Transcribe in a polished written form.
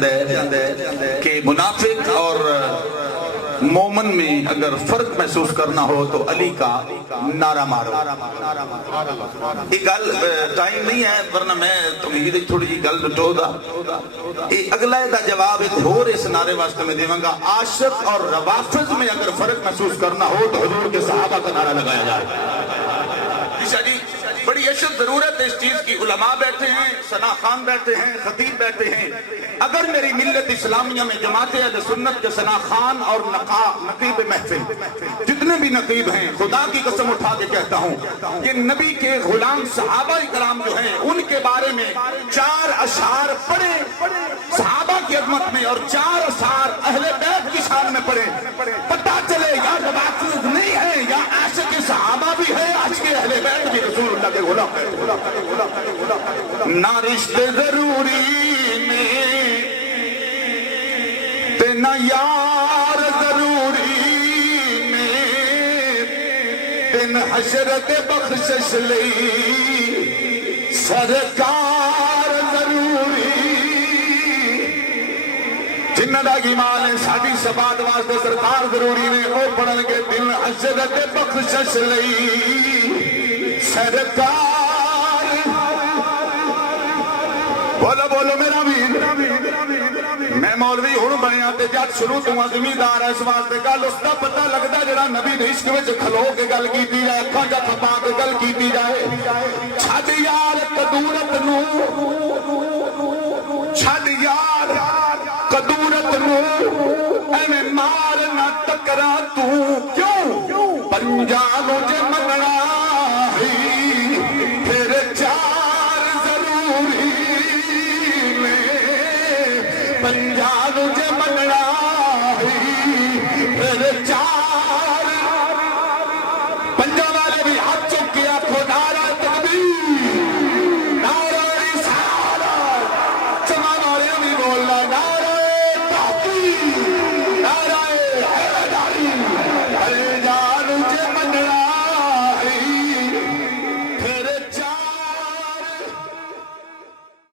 جاندہ ہے کہ منافق اور مومن میں اگر فرق محسوس کرنا ہو تو علی کا نعرہ مارو. یہ گل ٹائم نہیں ہے ورنہ میں تمہیں تھوڑی جی گل لٹو دا. اگلا دا جواب اور اس نعرے واسطے میں دیواں گا. عاشق اور روافض میں اگر فرق محسوس کرنا ہو تو حضور کے صحابہ کا نعرہ لگایا جائے. بڑی اشد ضرورت ہے اس چیز کی. علماء بیٹھے ہیں, ثنا خان بیٹھے ہیں, خطیب بیٹھے ہیں. اگر میری ملت اسلامیہ میں جماعت اہل سنت کے ثنا خان اور نقیب محفل جتنے بھی نقیب ہیں, خدا کی قسم اٹھا کے کہتا ہوں کہ نبی کے غلام صحابہ کرام جو ہیں ان کے بارے میں 4 اشعار پڑھے صحابہ کی عظمت میں اور 4 اشعار اہل بیت کی شان میں پڑھے. پتہ چلے یا روافض نہیں ہے یا عاشق صحابہ بھی ہے, عاشق اہل بیت بھی رسول اللہ کے غلام ہے. نہ رشتے ضروری میں تے نہ یار ضروری میں, دن حشرت بخشش لئی سرکار ضروری. جنہ دا ایمان ہے ساڈی سبات واسطے سرکار ضروری نے, او پڑھن کے دن حشرت بخشش لئی سرکار. بولو بولو میرا ویر. میں مولوی ہوں بنیا تے جٹ شروع تو زمیندار ہے, اس واسطے گل اس دا پتہ لگدا جڑا نبی دے عشق وچ کھلو کے گل کیتی جائے, اکھاں جا کھپا کے گل کیتی جائے. چھڈ یار قدورت نو, چھڈ یار قدورت نو, ایویں مار نہ ٹکرا تو کیوں پنجاب جے مننا پنجاب جے مننا